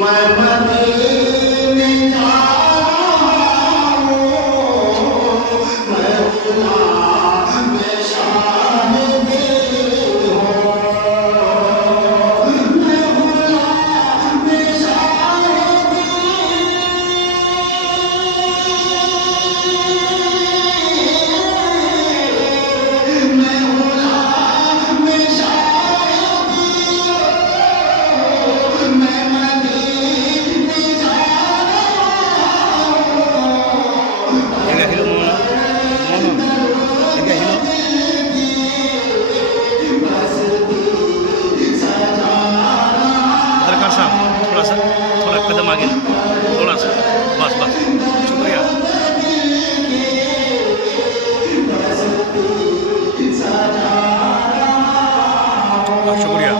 मैं मदीने जा रहा हूँ, मैं गुलाम में शाहिदी हूँ, मैं गुलाम में शाहिदी, मैं गुलाम में शाहिदी, मैं मदीने जा रहा हूँ। Enggak hidup mono. Enggak hidup. Terkasar sah. थोड़ा कदम आगे थोड़ा सा बस बस शुक्रिया शुक्रिया